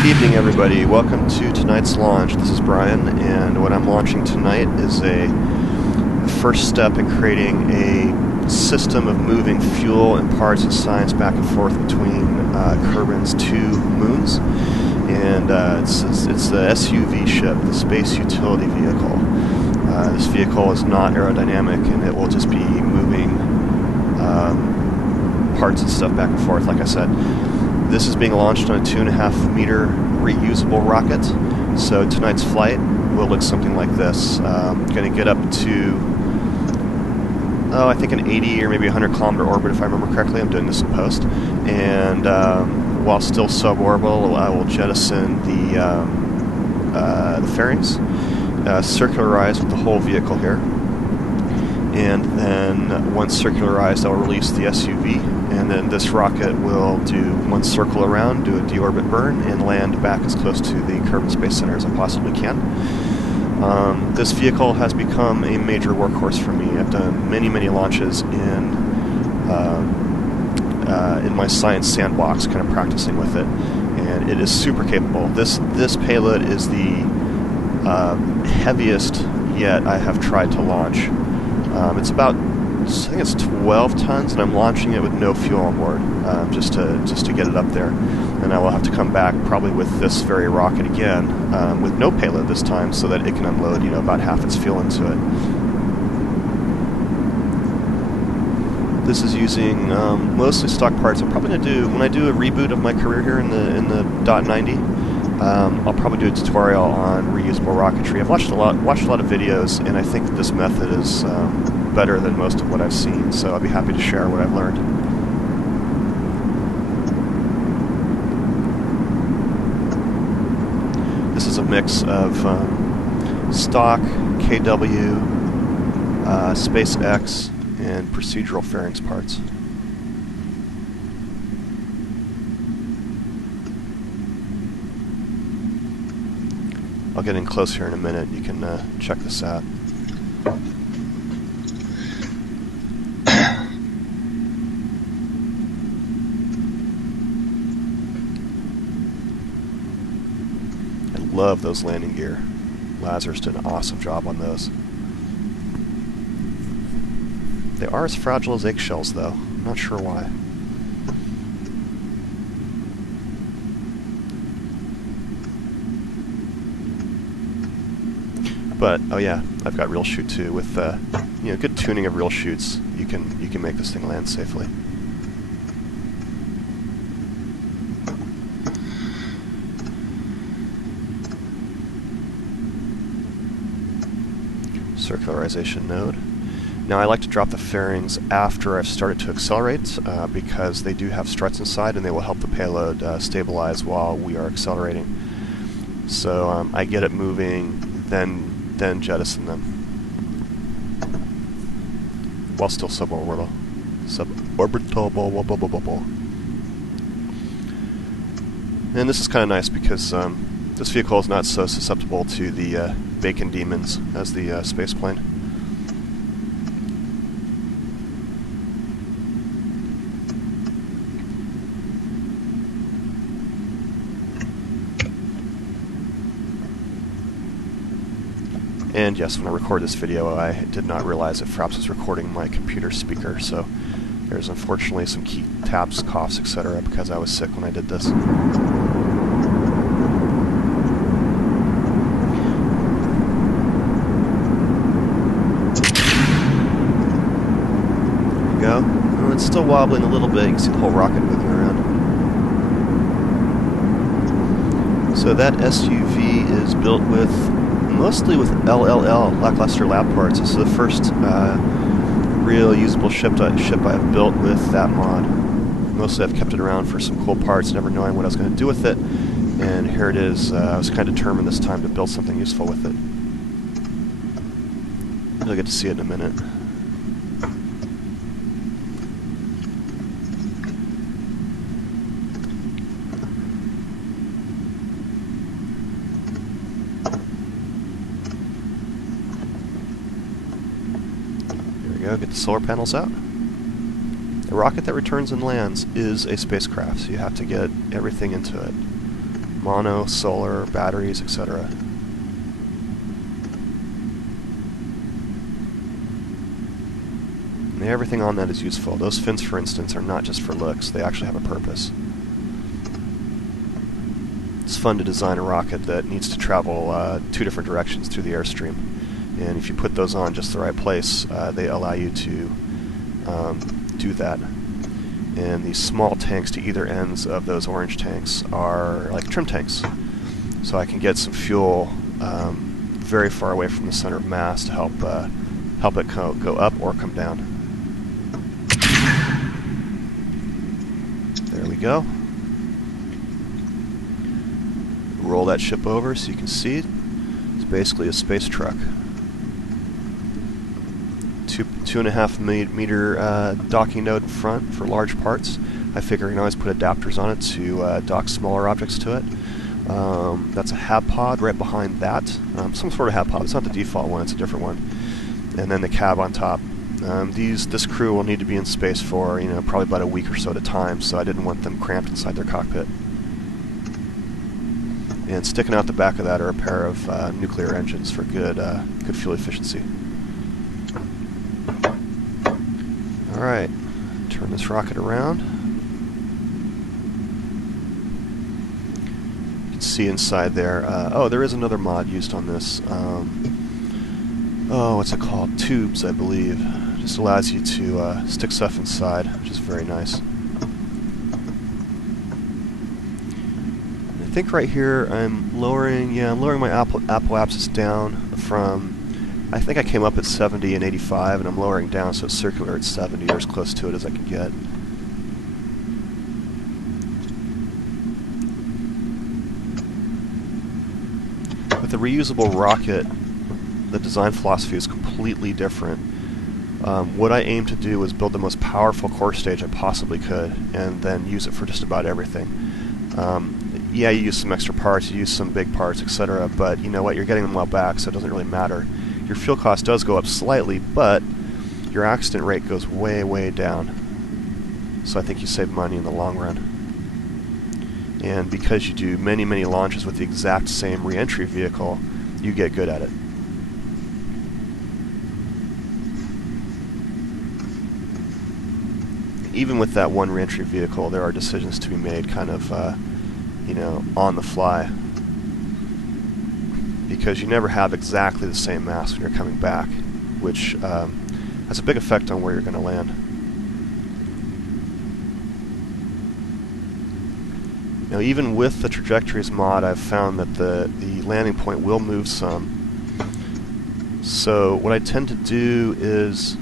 Good evening, everybody. Welcome to tonight's launch. This is Brian, and what I'm launching tonight is a first step in creating a system of moving fuel and parts and science back and forth between Kerbin's two moons. And it's the SUV ship, the Space Utility Vehicle. This vehicle is not aerodynamic, and it will just be moving parts and stuff back and forth, like I said. This is being launched on a 2.5 meter reusable rocket, so tonight's flight will look something like this. Going to get up to, I think an 80 or maybe 100 kilometer orbit if I remember correctly. I'm doing this in post. And while still suborbital, I will jettison the fairings, circularize with the whole vehicle here. And then once circularized, I'll release the SUV, and then this rocket will do one circle around, do a deorbit burn, and land back as close to the Kerbin Space Center as I possibly can. This vehicle has become a major workhorse for me. I've done many launches in my science sandbox, kind of practicing with it, and it is super capable. This payload is the heaviest yet I have tried to launch. It's about, I think it's 12 tons, and I'm launching it with no fuel on board, just to get it up there. And I will have to come back probably with this very rocket again, with no payload this time, so that it can unload, about half its fuel into it. This is using mostly stock parts. I'm probably going to do, when I do a reboot of my career here in the .90, I'll probably do a tutorial on reusable rocketry. I've watched a lot of videos, and I think that this method is better than most of what I've seen, so I'll be happy to share what I've learned. This is a mix of stock, KW, SpaceX, and procedural fairings parts. I'll get in close here in a minute. You can check this out. I love those landing gear. Lazarus did an awesome job on those. They are as fragile as eggshells, though. I'm not sure why. But oh yeah, I've got reel shoot too. With good tuning of reel shoots, you can make this thing land safely. Circularization node. Now I like to drop the fairings after I've started to accelerate, because they do have struts inside, and they will help the payload stabilize while we are accelerating. So I get it moving, then jettison them while still suborbital. And this is kind of nice because this vehicle is not so susceptible to the bacon demons as the space plane. And yes, when I record this video, I did not realize that Fraps was recording my computer speaker, so there's unfortunately some key taps, coughs, etc. because I was sick when I did this. There we go. Oh, it's still wobbling a little bit. You can see the whole rocket moving around. So that SUV is built mostly with LLL, lackluster lab parts. This is the first real usable ship I've built with that mod. Mostly I've kept it around for some cool parts, never knowing what I was going to do with it. And here it is. I was kind of determined this time to build something useful with it. You'll get to see it in a minute. Get the solar panels out. A rocket that returns and lands is a spacecraft, so you have to get everything into it. mono, solar, batteries, etc. And everything on that is useful. Those fins, for instance, are not just for looks. They actually have a purpose. It's fun to design a rocket that needs to travel 2 different directions through the airstream. And if you put those on just the right place, they allow you to do that. And these small tanks to either ends of those orange tanks are like trim tanks. So I can get some fuel very far away from the center of mass to help it go up or come down. There we go. Roll that ship over so you can see it. It's basically a space truck. 2.5 meter docking node in front for large parts. I figure I can always put adapters on it to dock smaller objects to it. That's a hab pod right behind that. Some sort of hab pod. It's not the default one, it's a different one. And then the cab on top. This crew will need to be in space for probably about a week or so at a time, so I didn't want them cramped inside their cockpit. And sticking out the back of that are a pair of nuclear engines for good fuel efficiency. Alright, turn this rocket around. You can see inside there, oh, there is another mod used on this. Oh, what's it called? Tubes, I believe. Just allows you to stick stuff inside, which is very nice. I think right here I'm lowering my apoapsis down from, I think I came up at 70 and 85, and I'm lowering down so it's circular at 70, or as close to it as I can get. With the reusable rocket, the design philosophy is completely different. What I aim to do is build the most powerful core stage I possibly could, and then use it for just about everything. Yeah, you use some extra parts, you use some big parts, etc., but you know what, you're getting them well back, so it doesn't really matter. Your fuel cost does go up slightly, but your accident rate goes way, way down. So I think you save money in the long run. And because you do many, many launches with the exact same re-entry vehicle, you get good at it. Even with that one re-entry vehicle, there are decisions to be made kind of on the fly, because you never have exactly the same mass when you're coming back, which has a big effect on where you're going to land. Now, even with the trajectories mod, I've found that the landing point will move some. So what I tend to do is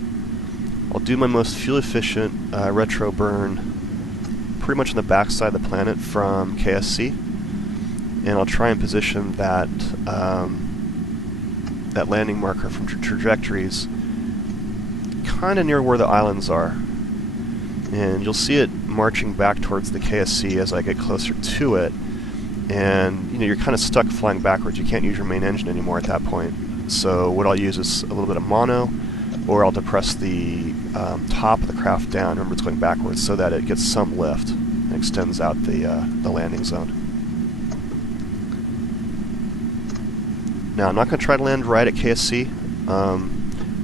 I'll do my most fuel efficient retro burn pretty much on the backside of the planet from KSC, and I'll try and position that that landing marker from trajectories kind of near where the islands are, and you'll see it marching back towards the KSC as I get closer to it, and you're kind of stuck flying backwards. You can't use your main engine anymore at that point. So what I'll use is a little bit of mono, or I'll depress the top of the craft down, remember it's going backwards, so that it gets some lift and extends out the landing zone. Now, I'm not going to try to land right at KSC.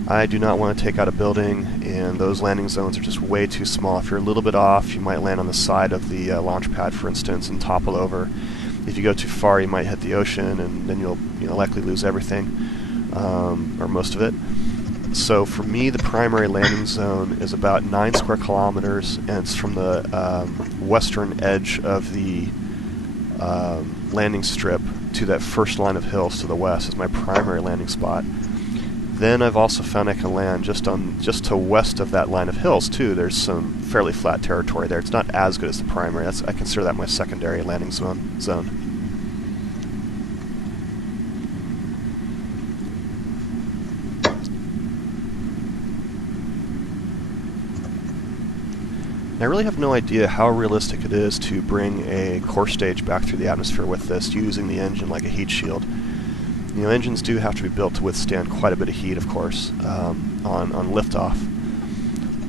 I do not want to take out a building, and those landing zones are just way too small. If you're a little bit off, you might land on the side of the launch pad, for instance, and topple over. If you go too far, you might hit the ocean, and then you'll likely lose everything, or most of it. So for me, the primary landing zone is about 9 square kilometers, and it's from the western edge of the landing strip to that first line of hills to the west is my primary landing spot. Then I've also found I can land just to west of that line of hills too. There's some fairly flat territory there. It's not as good as the primary. I consider that my secondary landing zone. I really have no idea how realistic it is to bring a core stage back through the atmosphere with this, using the engine like a heat shield. Engines do have to be built to withstand quite a bit of heat, of course, on liftoff.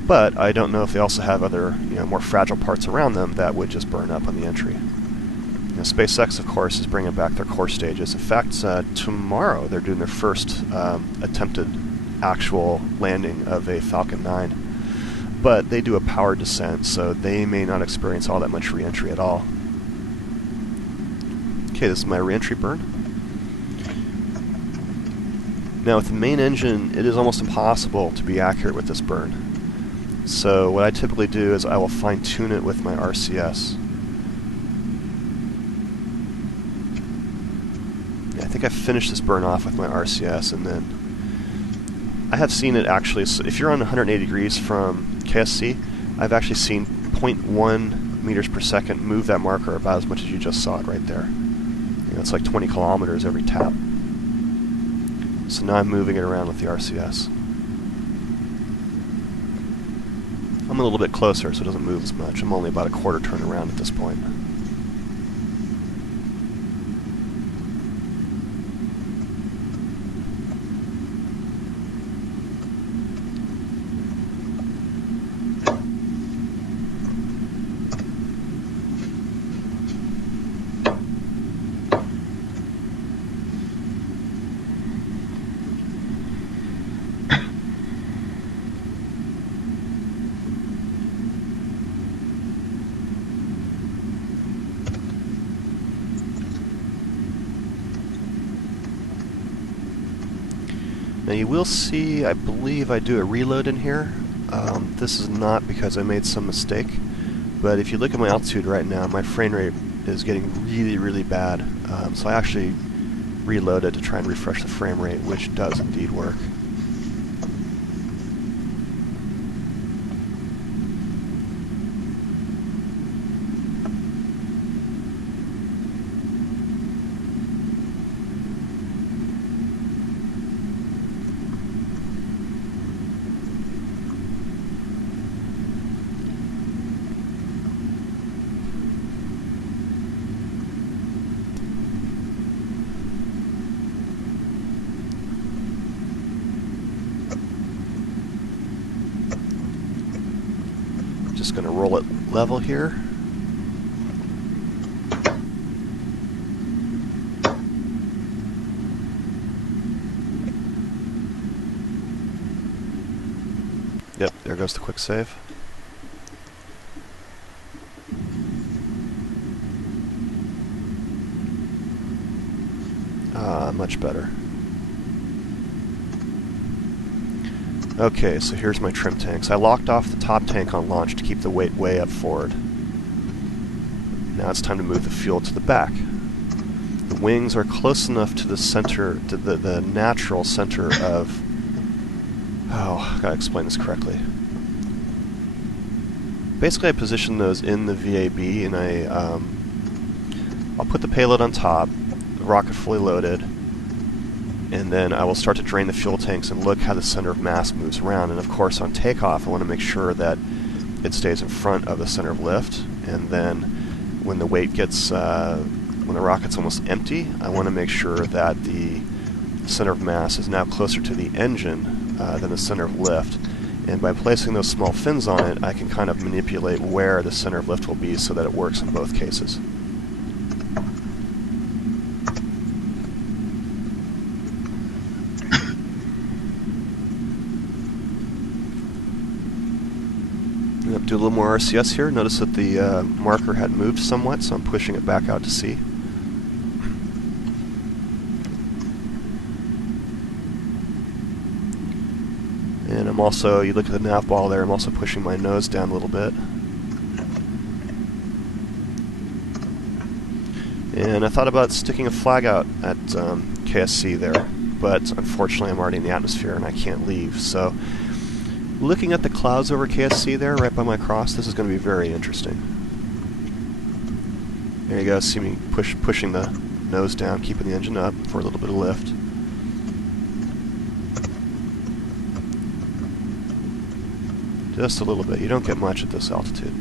But I don't know if they also have other, more fragile parts around them that would just burn up on the entry. Now, SpaceX, of course, is bringing back their core stages. In fact, tomorrow they're doing their first attempted actual landing of a Falcon 9. But they do a powered descent, so they may not experience all that much re-entry at all. Okay, this is my re-entry burn. Now with the main engine, it is almost impossible to be accurate with this burn. So what I typically do is I will fine-tune it with my RCS. I think I finished this burn off with my RCS, and then I have seen it actually, so if you're on 180 degrees from KSC, I've actually seen 0.1 meters per second move that marker about as much as you just saw it right there. It's like 20 kilometers every tap. So now I'm moving it around with the RCS. I'm a little bit closer, so it doesn't move as much. I'm only about a quarter turn around at this point. Now you will see, I believe I do a reload in here. This is not because I made some mistake, but if you look at my altitude right now, my frame rate is getting really, really bad. So I actually reloaded to try and refresh the frame rate, which does indeed work. Just going to roll it level here. Yep, there goes the quick save. Much better. Okay, so here's my trim tanks. I locked off the top tank on launch to keep the weight way up forward. Now it's time to move the fuel to the back. The wings are close enough to the center, to the natural center of... Oh, I gotta explain this correctly. Basically, I position those in the VAB, and I'll put the payload on top, the rocket fully loaded, and then I will start to drain the fuel tanks and look how the center of mass moves around. And of course, on takeoff, I want to make sure that it stays in front of the center of lift. And then when the weight gets, when the rocket's almost empty, I want to make sure that the center of mass is now closer to the engine than the center of lift. And by placing those small fins on it, I can kind of manipulate where the center of lift will be so that it works in both cases. Do a little more RCS here. Notice that the marker had moved somewhat, so I'm pushing it back out to sea. And I'm also, you look at the nav ball there, I'm also pushing my nose down a little bit. And I thought about sticking a flag out at KSC there, but unfortunately I'm already in the atmosphere and I can't leave. So looking at the clouds over KSC there, right by my cross, this is going to be very interesting. There you go, see me pushing the nose down, keeping the engine up for a little bit of lift. Just a little bit. You don't get much at this altitude.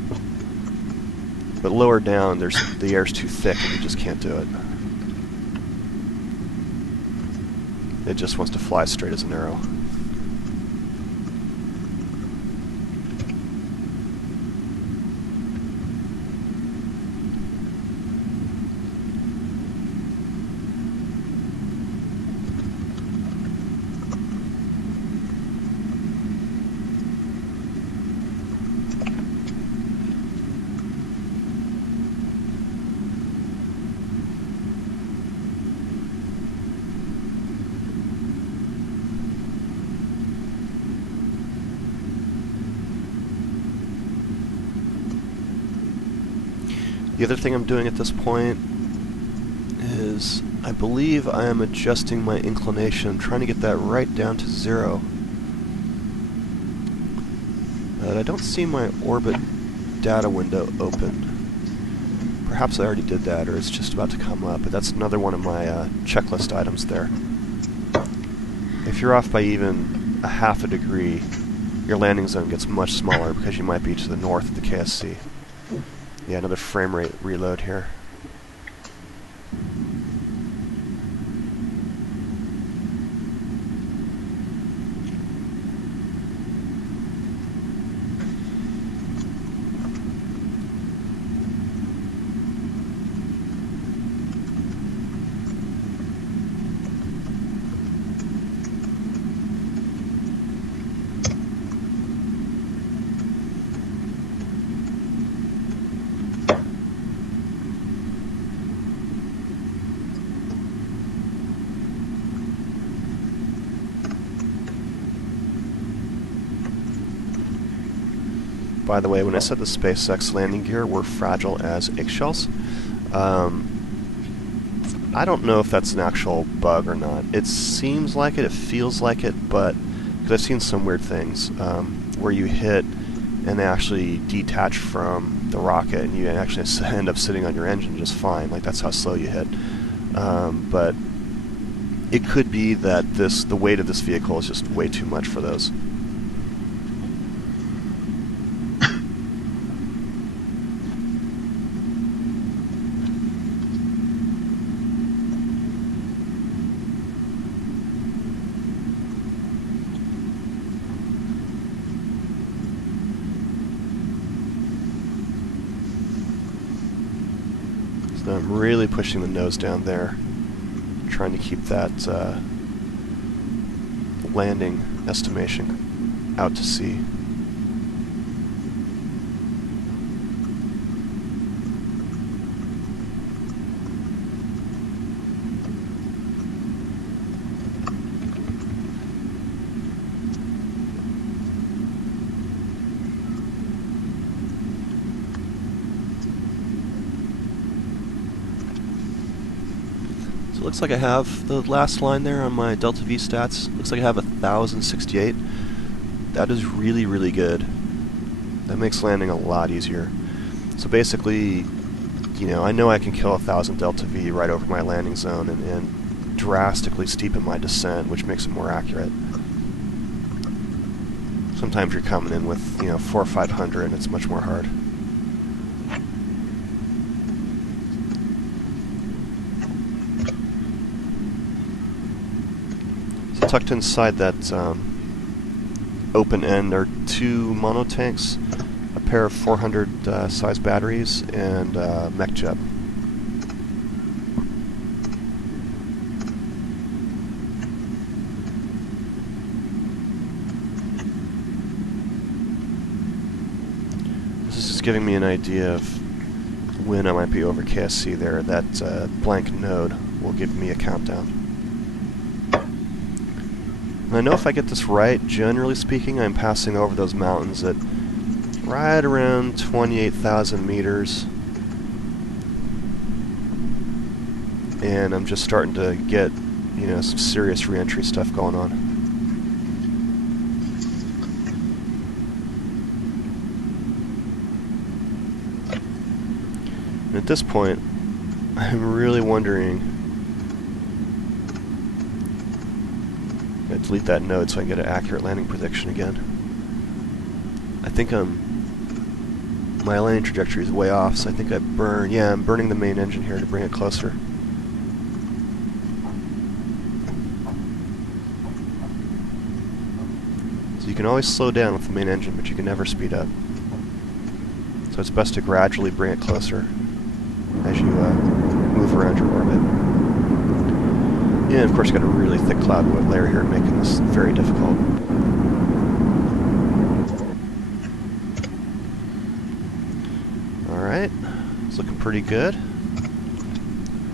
But lower down, the air's too thick and you just can't do it. It just wants to fly straight as an arrow. The other thing I'm doing at this point is, I believe I am adjusting my inclination. I'm trying to get that right down to 0. But I don't see my orbit data window open. Perhaps I already did that, or it's just about to come up, but that's another one of my checklist items there. If you're off by even a half a degree, your landing zone gets much smaller because you might be to the north of the KSC. Yeah, another frame rate reload here. By the way, when I said the SpaceX landing gear were fragile as eggshells, I don't know if that's an actual bug or not. It seems like it, it feels like it, but because I've seen some weird things where you hit and they actually detach from the rocket and you actually end up sitting on your engine just fine. Like, that's how slow you hit. But it could be that the weight of this vehicle is just way too much for those. I'm really pushing the nose down there, trying to keep that landing estimation out to sea. Looks like I have the last line there on my Delta V stats. Looks like I have 1,068. That is really, really good. That makes landing a lot easier. So basically, you know I can kill 1,000 Delta V right over my landing zone and drastically steepen my descent, which makes it more accurate. Sometimes you're coming in with 400 or 500, and it's much more hard. Tucked inside that open end are 2 monotanks, a pair of 400 size batteries, and mech jet. This is just giving me an idea of when I might be over KSC there. That blank node will give me a countdown. And I know if I get this right, generally speaking, I'm passing over those mountains at right around 28,000 meters. And I'm just starting to get, some serious re-entry stuff going on. And at this point, I'm really wondering... I'm going to delete that node so I can get an accurate landing prediction again. I think my landing trajectory is way off, so I think I'm burning the main engine here to bring it closer. So you can always slow down with the main engine, but you can never speed up. So it's best to gradually bring it closer as you move around your orbit. Yeah, of course, you got a really thick cloud layer here, making this very difficult. Alright, it's looking pretty good.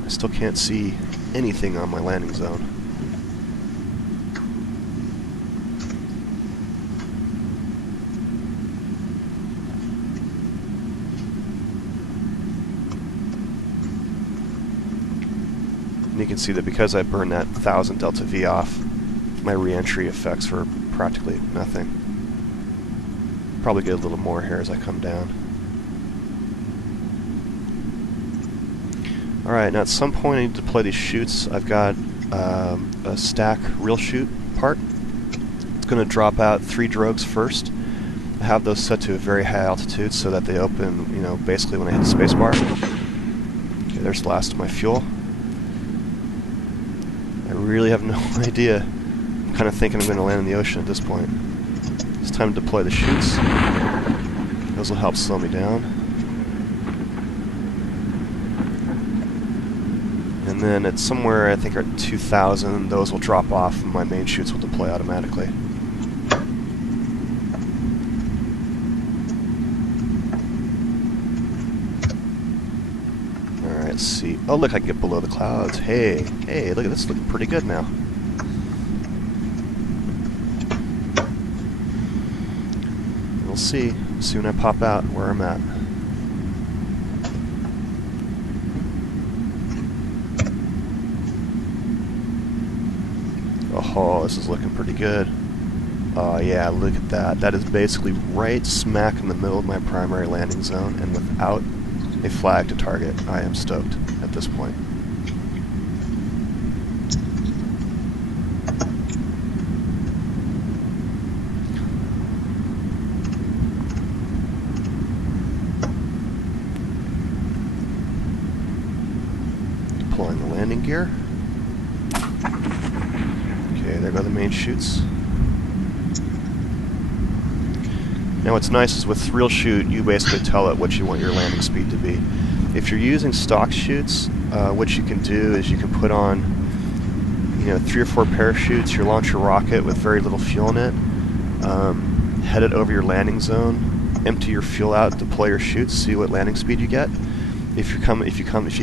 I still can't see anything on my landing zone. And you can see that because I burned that 1000 delta V off, my re-entry effects were practically nothing. Probably get a little more here as I come down. Alright, now at some point I need to deploy these chutes. I've got a stack real chute part. It's going to drop out 3 drogues first. I have those set to a very high altitude so that they open, you know, basically when I hit the spacebar. Okay, there's the last of my fuel. I really have no idea. I'm kind of thinking I'm going to land in the ocean at this point. It's time to deploy the chutes. Those will help slow me down. And then at somewhere, I think at 2000, those will drop off and my main chutes will deploy automatically. Alright, let's see. Oh, look, I can get below the clouds. Hey, look at this, looking pretty good now. We'll see when I pop out where I'm at. Oh, this is looking pretty good. Oh yeah, look at that. That is basically right smack in the middle of my primary landing zone, and without a flag to target, I am stoked at this point. Deploying the landing gear. Okay, there go the main chutes. Now what's nice is with real chute, you basically tell it what you want your landing speed to be. If you're using stock chutes, what you can do is you can put on, you know, 3 or 4 parachutes, you launch your rocket with very little fuel in it, head it over your landing zone, empty your fuel out, deploy your chutes, see what landing speed you get. If you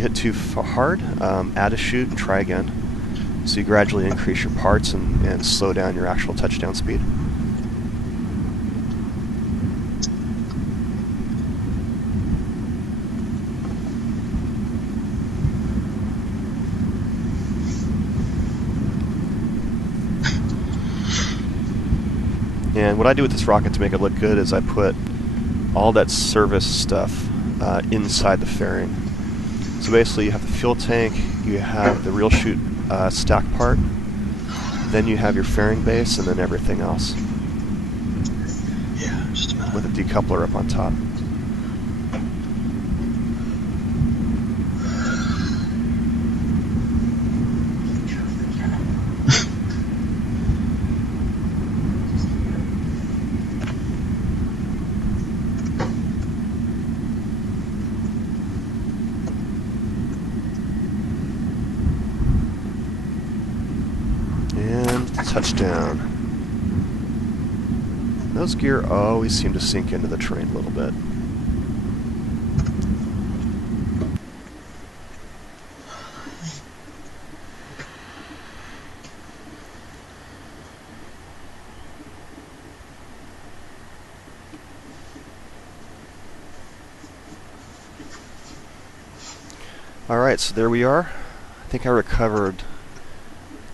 hit too hard, add a chute and try again. So you gradually increase your parts and slow down your actual touchdown speed. And what I do with this rocket to make it look good is I put all that service stuff inside the fairing. So basically you have the fuel tank, you have the real chute stack part, then you have your fairing base, and then everything else. Yeah, just about. With a decoupler up on top. And touchdown. Those gear always seem to sink into the terrain a little bit. Alright, so there we are. I think I recovered...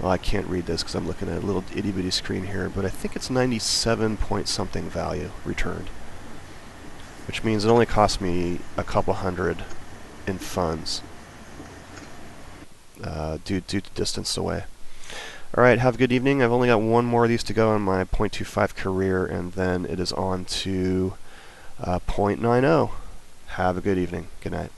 Well, I can't read this because I'm looking at a little itty-bitty screen here, but I think it's 97 point something value returned. Which means it only cost me a couple hundred in funds due to distance away. Alright, have a good evening. I've only got one more of these to go on my .25 career, and then it is on to .90. Have a good evening. Good night.